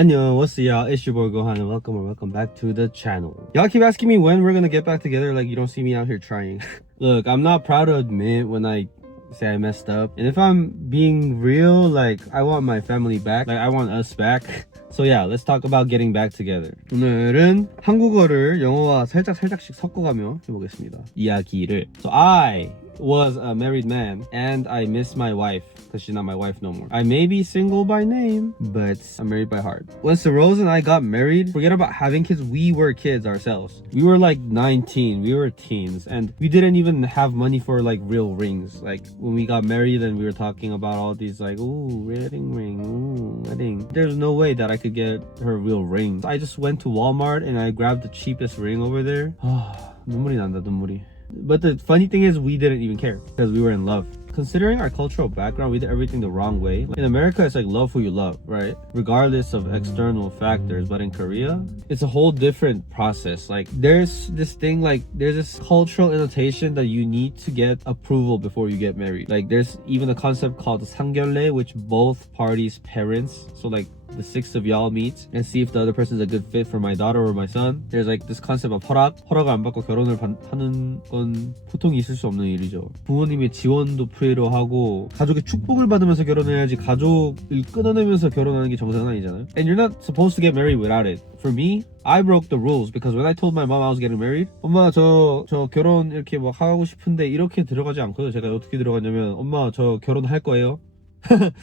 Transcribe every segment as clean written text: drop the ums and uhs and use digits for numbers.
안녕, what's up, y'all? It's your boy Gohan and welcome back to the channel. Y'all keep asking me when we're gonna get back together, like you don't see me out here trying. Look, I'm not proud to admit when I say I messed up. And if I'm being real, like I want my family back. Like I want us back. So yeah, let's talk about getting back together. 오늘은 한국어를 영어와 살짝씩 섞어가며 해보겠습니다. 이야기를. So I was a married man and I miss my wife because she's not my wife no more. I may be single by name, but I'm married by heart. When Rose and I got married, forget about having kids, we were kids ourselves. We were like 19, we were teens, and we didn't even have money for like real rings. Like when we got married and we were talking about all these like, ooh, wedding ring, ooh, wedding. There's no way that I could get her real ring. I just went to Walmart and I grabbed the cheapest ring over there. 눈물이 난다, 눈물이. But the funny thing is we didn't even care because we were in love. Considering our cultural background, we did everything the wrong way. Like in America, it's like love who you love, right? Regardless of external factors. But in Korea, it's a whole different process. Like there's this thing, like there's this cultural annotation that you need to get approval before you get married. Like there's even a concept called 상견례, which both parties' parents, so like the six of y'all meet and see if the other person is a good fit for my daughter or my son. There's like this concept of 허락을 안 받고 결혼을 하는 건 보통 있을 수 없는 일이죠. 부모님의 지원도 필요로 하고 가족의 축복을 받으면서 결혼해야지 가족을 끊어내면서 결혼하는 게 정상은 아니잖아요. And you're not supposed to get married without it. For me, I broke the rules because when I told my mom I was getting married, 엄마 저 결혼 이렇게 막 하고 싶은데 이렇게 들어가지 않고요. 제가 어떻게 들어갔냐면 엄마 저 결혼할 거예요.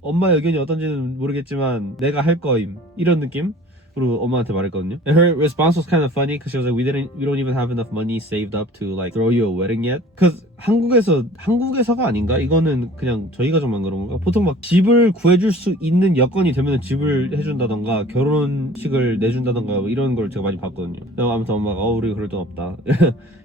엄마 의견이 어떤지는 모르겠지만 내가 할 거임 이런 느낌으로 엄마한테 말했거든요. And her response was kind of funny because she was like, we don't even have enough money saved up to like throw you a wedding yet. Because 한국에서가 아닌가? 이거는 그냥 저희 가족만 그런 건가? 보통 막 집을 구해줄 수 있는 여건이 되면 집을 해준다던가 결혼식을 내준다던가 뭐 이런 걸 제가 많이 봤거든요. 아무튼 엄마가 우리 그럴 돈 없다.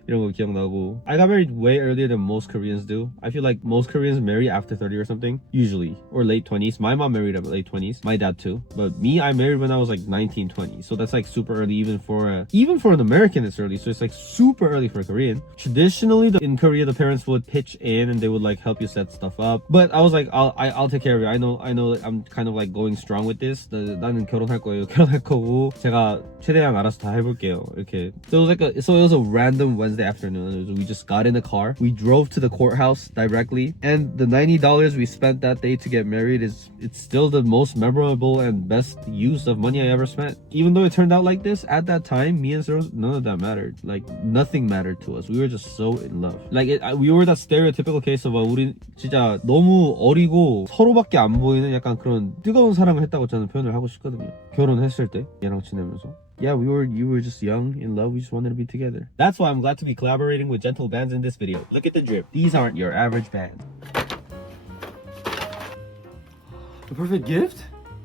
이런 거 기억나고. I got married way earlier than most Koreans do. I feel like most Koreans marry after 30 or something, usually, or late 20s. My mom married at late 20s, my dad too. But me, I married when I was like 19, 20. So that's like super early, even for an American it's early. So it's like super early for a Korean. Traditionally, in Korea, the parents would pitch in and they would like help you set stuff up. But I was like, I'll take care of it. I know I'm kind of like going strong with this. 나는 결혼할 거예요. 결혼할 거고 제가 최대한 알아서 다 해볼게요. 이렇게. So it was a random Wednesday afternoon. We just got in the car. We drove to the courthouse directly, and the $90 we spent that day to get married it's still the most memorable and best use of money I ever spent. Even though it turned out like this, at that time, me and Sarah, none of that mattered. Like nothing mattered to us. We were just so in love. Like we were that stereotypical case of 우리 진짜 너무 어리고 서로밖에 안 보이는 약간 그런 뜨거운 사랑을 했다고 저는 표현을 하고 싶거든요. 결혼했을 때 얘랑 지내면서. Yeah, you were just young, in love, we just wanted to be together. That's why I'm glad to be collaborating with Gentlebands in this video. Look at the drip. These aren't your average band. The perfect gift?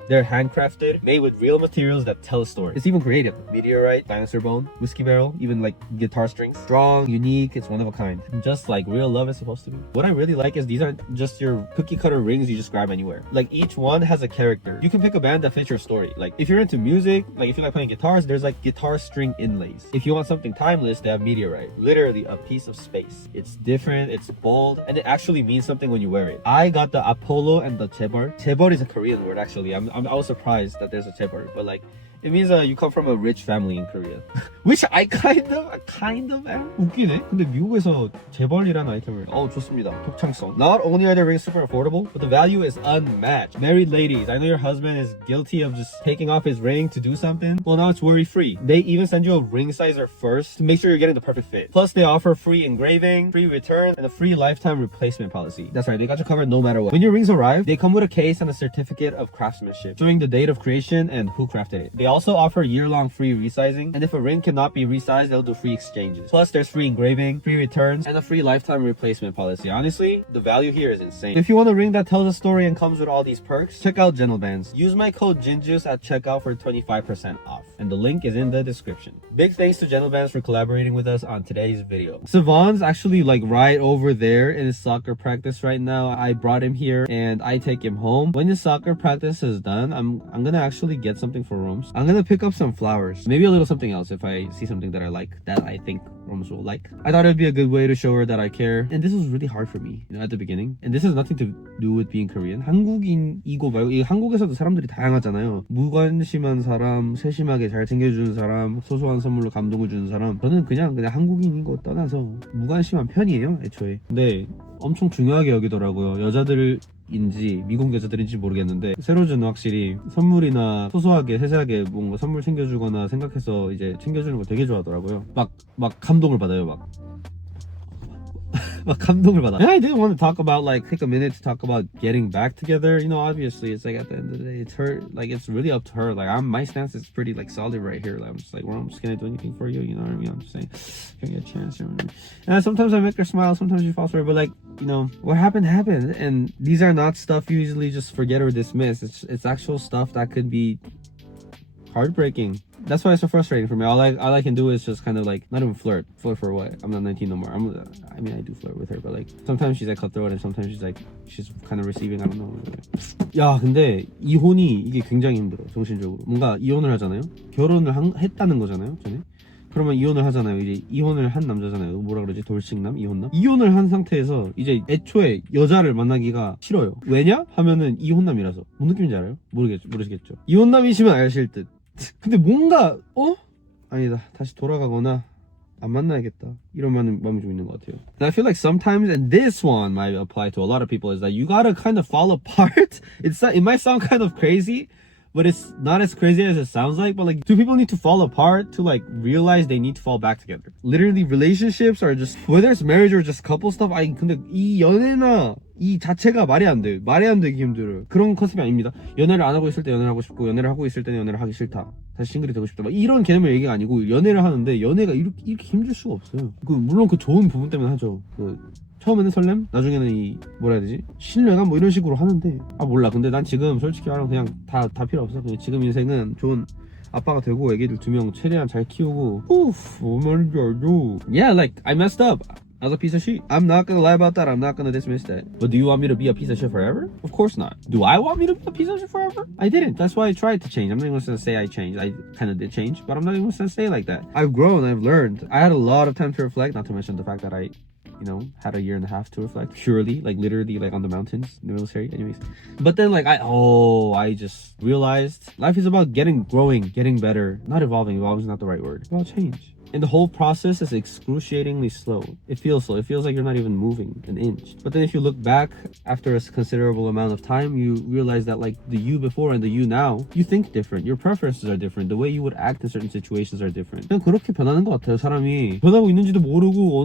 They're handcrafted, made with real materials that tell a story. It's even creative. Meteorite, dinosaur bone, whiskey barrel, even like guitar strings. Strong, unique, it's one of a kind. Just like real love is supposed to be. What I really like is these aren't just your cookie cutter rings you just grab anywhere. Like each one has a character. You can pick a band that fits your story. Like if you're into music, like if you like playing guitars, there's like guitar string inlays. If you want something timeless, they have meteorite. Literally a piece of space. It's different, it's bold, and it actually means something when you wear it. I got the Apollo and the Chaebol. Chaebol is a Korean word actually. I was surprised that there's a chaebol, but like it means you come from a rich family in Korea. Which I kind of am. 웃기네. 근데 미국에서 재벌이라는 아이템을 좋습니다. 독창성. Not only are their rings super affordable, but the value is unmatched. Married ladies, I know your husband is guilty of just taking off his ring to do something. Well, now it's worry-free. They even send you a ring sizer first to make sure you're getting the perfect fit. Plus, they offer free engraving, free return, and a free lifetime replacement policy. That's right, they got you covered no matter what. When your rings arrive, they come with a case and a certificate of craftsmanship, showing the date of creation and who crafted it. They also offer year-long free resizing, and if a ring cannot be resized, they'll do free exchanges. Plus, there's free engraving, free returns, and a free lifetime replacement policy. Honestly, the value here is insane. If you want a ring that tells a story and comes with all these perks, check out Gentlebands. Use my code JINJUICE at checkout for 25% off, and the link is in the description. Big thanks to Gentlebands for collaborating with us on today's video. Savon's actually like right over there in his soccer practice right now. I brought him here and I take him home. When his soccer practice is done, done, I'm gonna actually get something for Roms. I'm gonna pick up some flowers, maybe a little something else if I see something that I like, that I think Roms will like. I thought it'd be a good way to show her that I care. And this was really hard for me, at the beginning. And this has nothing to do with being Korean. 한국인이고 말고, 이 한국에서도 사람들이 다양하잖아요. 무관심한 사람, 세심하게 잘 챙겨주는 사람, 소소한 선물로 감동을 주는 사람. 저는 그냥 한국인인 거 떠나서 무관심한 편이에요, 애초에. 근데 엄청 중요하게 여기더라고요. 여자들인지 미국 여자들인지 모르겠는데 세로즈는 확실히 선물이나 소소하게 세세하게 뭔가 선물 챙겨주거나 생각해서 이제 챙겨주는 걸 되게 좋아하더라고요. 막 감동을 받아요. 막 감동을 받아. And I did want to talk about, like, take a minute to talk about getting back together. You know, obviously it's like at the end of the day, it's her, like, it's really up to her. Like, my stance is pretty like solid right here. Like, I'm just like, well, I'm just gonna do anything for you. You know what I mean? I'm just saying, can I get a chance? And sometimes I make her smile, sometimes she falls for it. But like, you know, what happened. And these are not stuff you usually just forget or dismiss. It's actual stuff that could be heartbreaking. That's why it's so frustrating for me. All I can do is just kind of like, not even flirt for what? I'm not 19 no more. I mean, I do flirt with her, but like sometimes she's like cutthroat and sometimes she's kind of receiving. I don't know. 야, 근데 이혼이 이게 굉장히 힘들어, 정신적으로. 뭔가 이혼을 하잖아요. 결혼을 했다는 거잖아요, 전에. 그러면 이혼을 하잖아요. 이제 이혼을 한 남자잖아요. 뭐라 그러지? 돌싱남? 이혼남? 이혼을 한 상태에서 이제 애초에 여자를 만나기가 싫어요. 왜냐? 하면은 이혼남이라서. 뭔 느낌인지 알아요? 모르시겠죠? 이혼남이시면 아실 듯. 근데 뭔가 아니다, 다시 돌아가거나 안 만나야겠다, 이런 마음이 좀 있는 것 같아요. And I feel like sometimes, and this one might apply to a lot of people, is that you gotta kind of fall apart. It might sound kind of crazy, but it's not as crazy as it sounds like. But like, do people need to fall apart to like realize they need to fall back together? Literally, relationships are just, whether it's marriage or just couple stuff. 근데 이 연애나 이 자체가 말이 안 돼. 말이 안 되기 힘들어요. 그런 컨셉이 아닙니다. 연애를 안 하고 있을 때 연애를 하고 싶고, 연애를 하고 있을 때는 연애를 하기 싫다, 다시 싱글이 되고 싶다, 막 이런 개념의 얘기가 아니고, 연애를 하는데 연애가 이렇게 힘들 수가 없어요. 물론 그 좋은 부분 때문에 하죠. 처음에는 설렘, 나중에는 이 뭐라 해야 되지? 신뢰감, 뭐 이런 식으로 하는데, 몰라. 근데 난 지금 솔직히 말하면 그냥 다 필요 없어. 그냥 지금 인생은 좋은 아빠가 되고 애기들 2명 최대한 잘 키우고. Yeah, like I messed up. I was a piece of shit. I'm not gonna lie about that. I'm not gonna dismiss that. But do you want me to be a piece of shit forever? Of course not. Do I want me to be a piece of shit forever? I didn't. That's why I tried to change. I'm not even gonna say I changed. I kind of did change, but I'm not even gonna say it like that. I've grown. I've learned. I had a lot of time to reflect, not to mention the fact that I had a year and a half to reflect purely, like literally, like on the mountains in the military. Anyways, but then like I just realized life is about growing, getting better, not evolving. Evolving is not the right word. It's about change. And the whole process is excruciatingly slow. It feels slow. It feels like you're not even moving an inch. But then if you look back after a considerable amount of time, you realize that like the you before and the you now, you think different. Your preferences are different. The way you would act in certain situations are different. 그냥 그렇게 변하는 것 같아요. 사람이 변하고 있는지도 모르고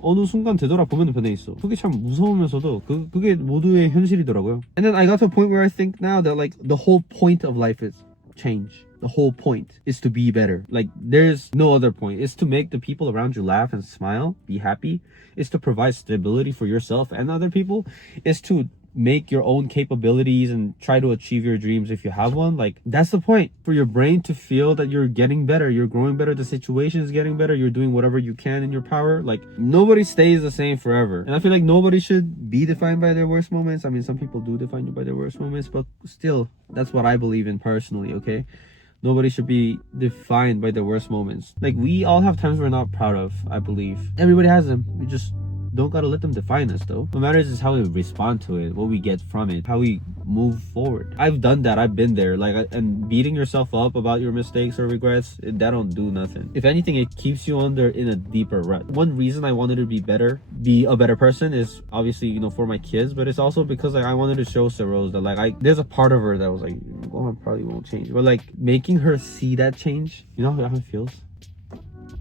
어느 순간 되돌아보면 변해 있어. 그게 참 무서우면서도 그게 모두의 현실이더라고요. And then I got to a point where I think now that like the whole point of life is change. The whole point is to be better. Like, there's no other point. It's to make the people around you laugh and smile, be happy. It's to provide stability for yourself and other people. It's to make your own capabilities and try to achieve your dreams if you have one. Like, that's the point. For your brain to feel that you're getting better, you're growing better, the situation is getting better, you're doing whatever you can in your power. Like, nobody stays the same forever. And I feel like nobody should be defined by their worst moments. I mean, some people do define you by their worst moments, but still, that's what I believe in personally, okay? Nobody should be defined by their worst moments. Like, we all have times we're not proud of, I believe. Everybody has them. We just don't gotta let them define us, though. What matters is how we respond to it, what we get from it, how we move forward. I've done that. I've been there. Like, and beating yourself up about your mistakes or regrets, that don't do nothing. If anything, it keeps you in a deeper rut. One reason I wanted to be a better person is obviously, for my kids, but it's also because like I wanted to show Sarose that like there's a part of her that was like, well, I probably won't change. But like making her see that change, how it feels?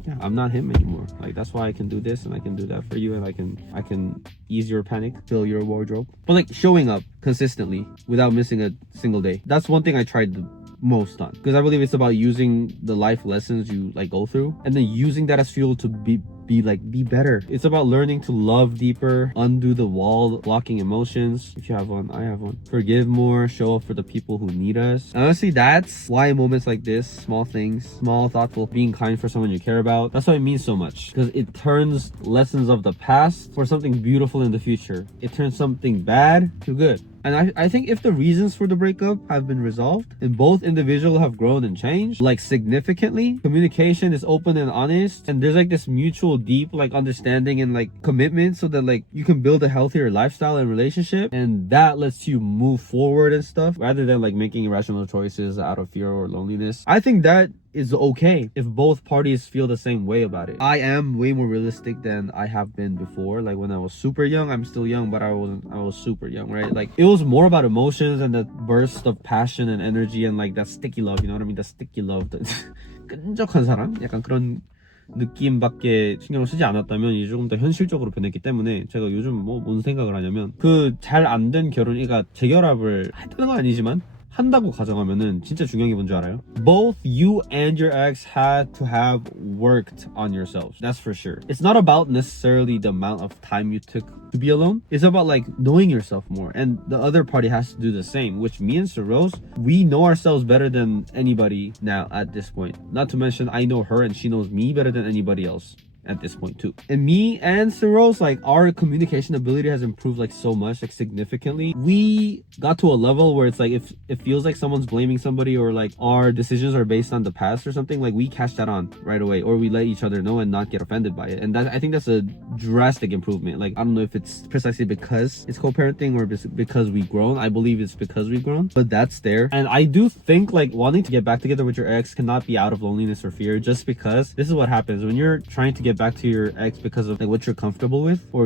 Yeah, I'm not him anymore. Like, that's why I can do this and I can do that for you, and I can ease your panic, fill your wardrobe. But like showing up consistently without missing a single day. That's one thing I tried the most on, because I believe it's about using the life lessons you like go through and then using that as fuel to be better. It's about learning to love deeper, undo the wall blocking emotions. If you have one, I have one. Forgive more, show up for the people who need us. And honestly, that's why moments like this, small things, small, thoughtful, being kind for someone you care about, that's why it means so much, because it turns lessons of the past for something beautiful in the future. It turns something bad to good. And I think if the reasons for the breakup have been resolved and both individuals have grown and changed like significantly, communication is open and honest, and there's like this mutual deep like understanding and like commitment, so that like you can build a healthier lifestyle and relationship, and that lets you move forward and stuff rather than like making irrational choices out of fear or loneliness. I think that is okay if both parties feel the same way about it. I am way more realistic than I have been before. Like when I was super young, I'm still young, but I was super young, right? Like it was more about emotions and that burst of passion and energy and like that sticky love, you know what I mean? That sticky love, the 끈적한 사랑? 약간 그런 느낌밖에 신경을 쓰지 않았다면 이제 조금 더 현실적으로 변했기 때문에 제가 요즘 뭔 생각을 하냐면 그 잘 안 된 결혼, 그러니까 재결합을 했다는 건 아니지만 한다고 가정하면은 진짜 중요한 게 뭔지 알아요? Both you and your ex had to have worked on yourselves. That's for sure. It's not about necessarily the amount of time you took to be alone. It's about like knowing yourself more, and the other party has to do the same, which me and Rose, we know ourselves better than anybody now at this point. Not to mention I know her and she knows me better than anybody else at this point too. And me and Rose, like our communication ability has improved like so much, like significantly. We got to a level where it's like if it feels like someone's blaming somebody or like our decisions are based on the past or something, like we catch that on right away, or we let each other know and not get offended by it. And that, I think that's a drastic improvement. Like I don't know if it's precisely because it's co-parenting or because we've grown. I believe it's because we've grown, but that's there. And I do think like wanting to get back together with your ex cannot be out of loneliness or fear, just because this is what happens when you're trying to get back to your ex because of like what you're comfortable with, or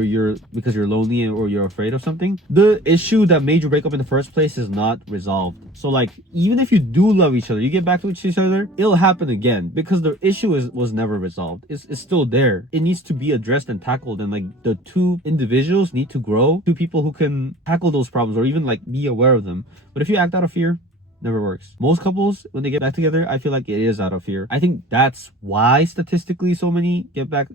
because you're lonely or you're afraid of something. The issue that made you break up in the first place is not resolved. So like even if you do love each other, you get back to each other, it'll happen again because the issue was never resolved. It's still there. It needs to be addressed and tackled, and like the two individuals need to grow, two people who can tackle those problems or even like be aware of them. But if you act out of fear, never works. Most couples, when they get back together, I feel like it is out of fear. I think that's why statistically so many get back,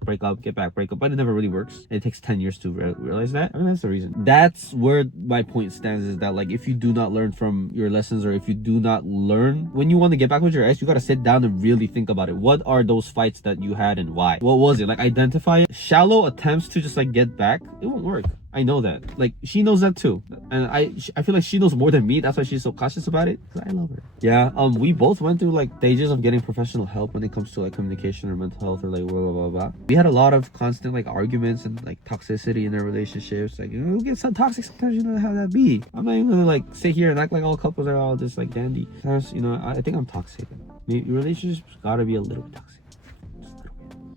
break up, but it never really works. And it takes 10 years to realize that. I mean, that's the reason. That's where my point stands, is that like if you do not learn from your lessons, or if you do not learn when you want to get back with your ex, you gotta sit down and really think about it. What are those fights that you had and why? What was it? Like identify it. Shallow attempts to just like get back, it won't work. I know that. Like she knows that too, and I feel like she knows more than me. That's why she's so cautious about it, because I love her. Yeah, we both went through like stages of getting professional help when it comes to like communication or mental health or like blah blah blah blah. We had a lot of constant like arguments and like toxicity in our relationships. Like, you know, we get so toxic sometimes, you know how that be. I'm not even gonna like sit here and act like all couples are all just like dandy. Sometimes, you know, I think I'm toxic. Your relationships gotta be a little bit toxic.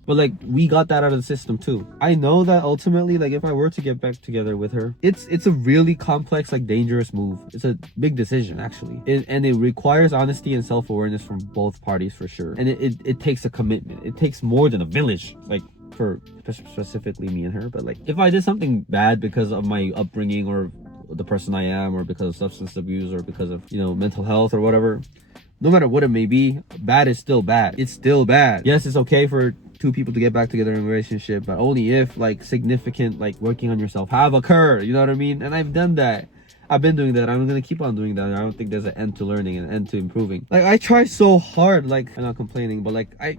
But like we got that out of the system too. I know that ultimately, like if I were to get back together with her, it's a really complex, like dangerous move. It's a big decision actually, and it requires honesty and self-awareness from both parties for sure. And it takes a commitment. It takes more than a village, like for specifically me and her. But like if I did something bad because of my upbringing or the person I am, or because of substance abuse, or because of, you know, mental health or whatever, no matter what it may be, bad is still bad. It's still bad. Yes, it's okay for two people to get back together in a relationship, but only if like significant like working on yourself have occurred, you know what I mean? And I've done that. I've been doing that. I'm gonna keep on doing that. I don't think there's an end to learning and an end to improving. Like I try so hard, like I'm not complaining, but like I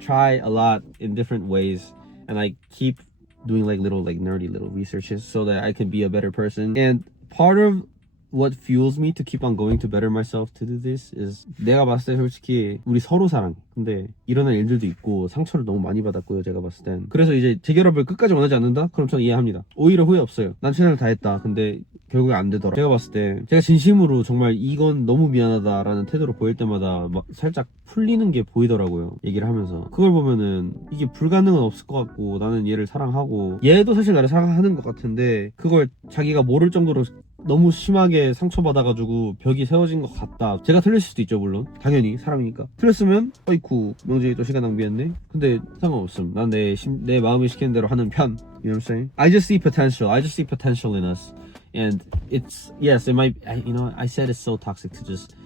try a lot in different ways, and I keep doing like little like nerdy little researches so that I can be a better person. And part of what fuels me to keep on going to better myself to do this is, 내가 봤을 때 솔직히 우리 서로 사랑해. 근데 일어난 일들도 있고 상처를 너무 많이 받았고요, 제가 봤을 땐. 그래서 이제 재결합을 끝까지 원하지 않는다? 그럼 저는 이해합니다. 오히려 후회 없어요. 난 최선을 다했다. 근데 결국에 안 되더라. 제가 봤을 때 제가 진심으로 정말 이건 너무 미안하다라는 태도를 보일 때마다 막 살짝 풀리는 게 보이더라고요, 얘기를 하면서. 그걸 보면은 이게 불가능은 없을 것 같고, 나는 얘를 사랑하고 얘도 사실 나를 사랑하는 것 같은데 그걸 자기가 모를 정도로 너무 심하게 상처받아가지고 벽이 세워진 것 같다. 제가 틀릴 수도 있죠, 물론. 당연히 사람이니까. 틀렸으면 어이쿠 명진이 또 시간 낭비했네. 근데 상관없음. 난 내 마음이 시키는 대로 하는 편. You know what I'm saying? I just see potential. I just see potential in us. And it's, yes, it might, you know, I said it's so toxic to just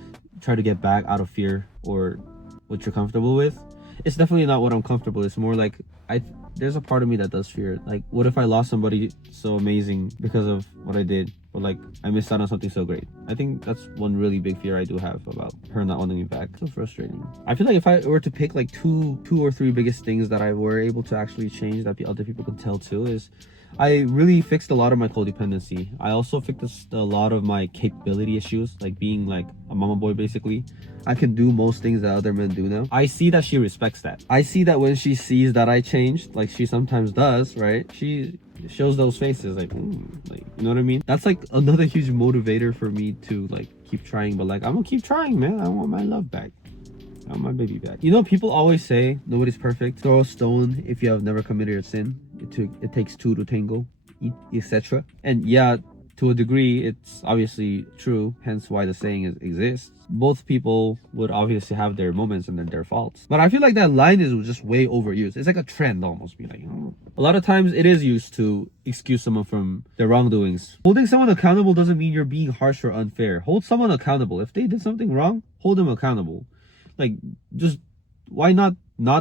try to get back out of fear or what you're comfortable with. It's definitely not what I'm comfortable with. It's more like there's a part of me that does fear. Like, what if I lost somebody so amazing because of what I did? Or like, I missed out on something so great. I think that's one really big fear I do have about her not wanting me back. So frustrating. I feel like if I were to pick like two or three biggest things that I were able to actually change that the other people can tell too, is I really fixed a lot of my codependency. I also fixed a lot of my capability issues, like being like a mama boy basically. I can do most things that other men do now. I see that she respects that. I see that when she sees that I changed, like she sometimes does, right? She shows those faces like, like, you know what I mean? That's like another huge motivator for me to like keep trying. But like, I'm gonna keep trying, man. I want my love back. I want my baby back. You know, people always say nobody's perfect. Throw a stone if you have never committed a sin. It takes two to tango, etc. And yeah, to a degree, it's obviously true. Hence why the saying exists. Both people would obviously have their moments and then their faults. But I feel like that line is just way overused. It's like a trend almost. Be like, a lot of times it is used to excuse someone from their wrongdoings. Holding someone accountable doesn't mean you're being harsh or unfair. Hold someone accountable. If they did something wrong, hold them accountable. Like, just why not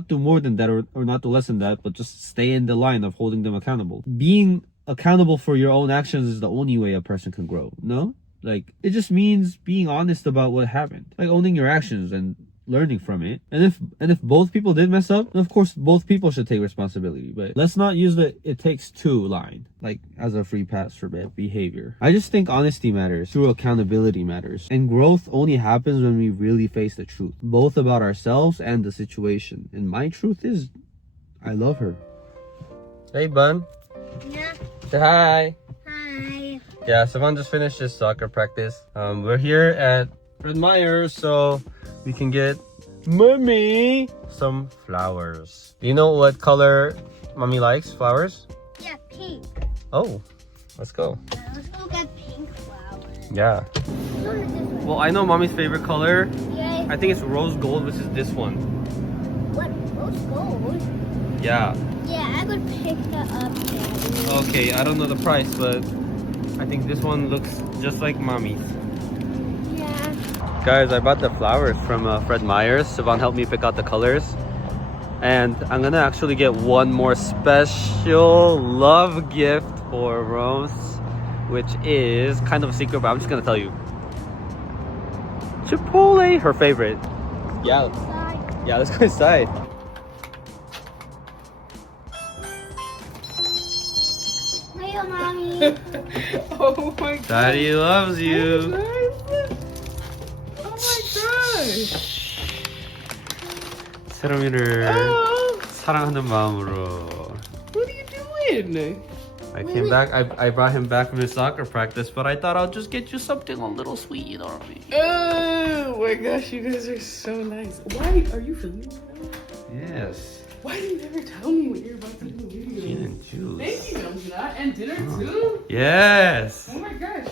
do more than that or not do less than that, but just stay in the line of holding them accountable. Being accountable for your own actions is the only way a person can grow. No? Like, it just means being honest about what happened. Like, owning your actions and learning from it. And if both people did mess up, then of course both people should take responsibility. But let's not use the "it takes two" line like as a free pass for bad behavior. I just think honesty matters, true accountability matters, and growth only happens when we really face the truth, both about ourselves and the situation. And my truth is, I love her. Hey, bun. Yeah. Say hi. Hi. Yeah, Savon just finished his soccer practice. We're here at Fred Meyer's, so we can get mommy some flowers. Do you know what color mommy likes flowers? Yeah, pink. Oh, let's go. Let's go get pink flowers. Yeah. Well, I know mommy's favorite color. Yay. I think it's rose gold, which is this one. What? Rose gold? Yeah. Yeah, I would pick that up, Daddy. Okay, I don't know the price, but I think this one looks just like mommy's. Yeah. Guys, I bought the flowers from Fred Meyer's. Siobhan helped me pick out the colors. And I'm gonna actually get one more special love gift for Rose, which is kind of a secret, but I'm just gonna tell you. Chipotle, her favorite. Yeah, Inside. yeah, let's go inside. Hiya, Mommy. Oh my god. Daddy loves you. Oh my gosh. 세롬이를 Oh, 사랑하는 마음으로. what are you doing? I came back. I brought him back from his soccer practice, but I thought I'll just get you something a little sweet, you know what I mean? Oh my gosh, you guys are so nice. Why are you filming right now? Yes. Why do you never tell me what you're about to do? Gin and juice. Thank you, Namjuna. And dinner too? Yes. Oh my gosh.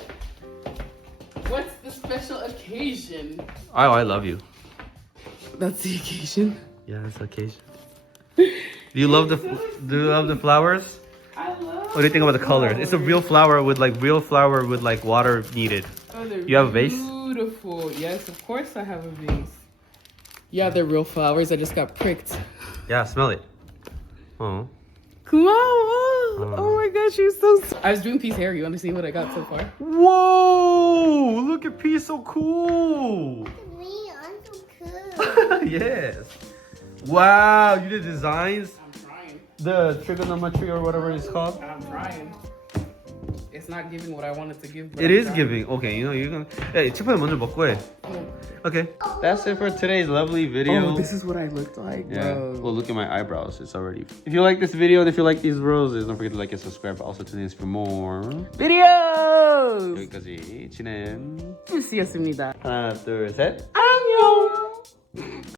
What's the special occasion? Oh, I love you. That's the occasion. Yeah, it's the occasion. Do you love the flowers? I love. What do you think about the colors? It's a real flower with like water needed. Oh, they're You have a vase? Beautiful. Yes, of course I have a vase. Yeah, they're real flowers. I just got pricked. Yeah, smell it. Oh. Come on. Oh my gosh, you're so. I was doing Peace hair. You want to see what I got so far? Whoa! Look at P, so cool. Me, I'm so cool. Yes. Wow, you did designs. I'm trying. The trigonometry or whatever it's called. I'm trying. It's not giving what I wanted to give. But It I'm is trying. giving. Okay, you know you're gonna. Hey, chipotle 먼저 먹고 해. Oh. Okay. That's it for today's lovely video. Oh, this is what I looked like. Yeah. Bro. Well, look at my eyebrows. It's already. If you like this video and if you like these roses, don't forget to like and subscribe. But also tune in for more videos. 여기까지 진행. See you soon. 하나, 둘, 셋. 안녕.